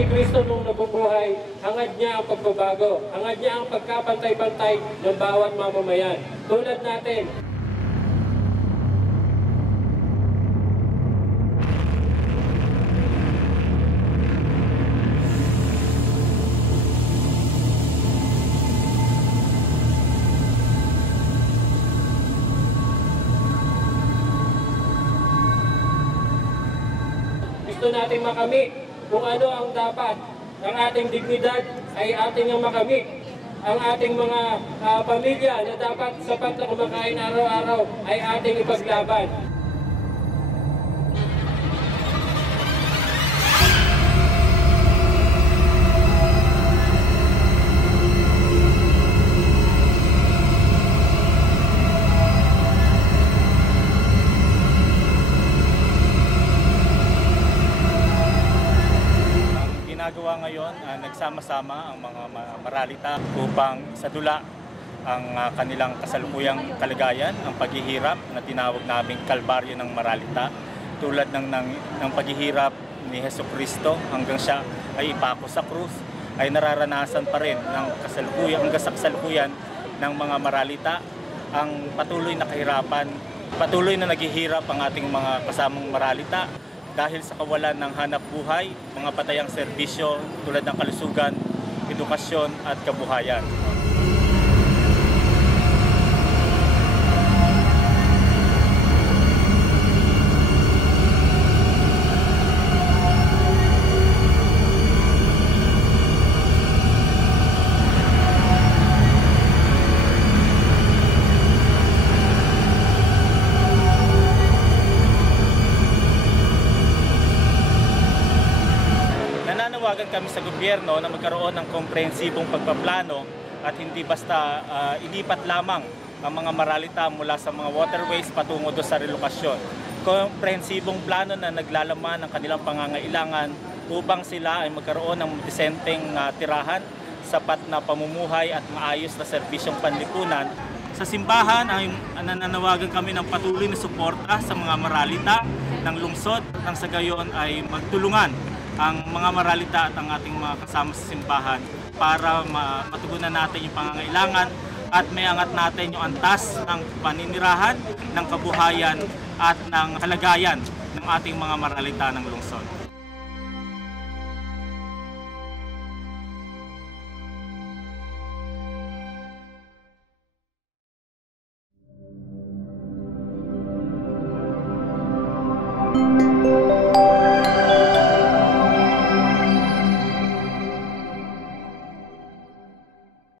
si Kristo nung nabubuhay, hangad niya ang pagbabago, hangad niya ang pagkapantay-pantay ng bawat mamamayan. Tulad natin. Gusto nating makamit kung ano ang dapat. Ang ating dignidad ay ating ang makamit. Ang ating mga pamilya na dapat sapat na kumakain araw-araw ay ating ipaglaban. Ginagawa ngayon, nagsama-sama ang mga maralita upang sadula ang kanilang kasalukuyang kalagayan, ang paghihirap na tinawag naming Kalbaryo ng Maralita, tulad ng paghihirap ni Jesucristo hanggang siya ay ipako sa krus, ay nararanasan pa rin ng hanggang sa kasalukuyan ng mga maralita ang patuloy na kahirapan, patuloy na naghihirap ang ating mga kasamang maralita dahil sa kawalan ng hanap buhay, mga patayang serbisyo tulad ng kalusugan, edukasyon at kabuhayan. Nananawagan kami sa gobyerno na magkaroon ng komprehensibong pagpaplano at hindi basta ilipat lamang ang mga maralita mula sa mga waterways patungo doon sa relokasyon. Komprehensibong plano na naglalaman ng kanilang pangangailangan upang sila ay magkaroon ng disenteng tirahan, sapat na pamumuhay at maayos na serbisyong panlipunan. Sa simbahan ay nananawagan kami ng patuloy na suporta sa mga maralita ng lungsod nang sa gayon ay magtulungan ang mga maralita at ang ating mga kasama sa simbahan para matugunan natin yung pangangailangan at may angat natin yung antas ng paninirahan, ng kabuhayan at ng kalagayan ng ating mga maralita ng lungsod.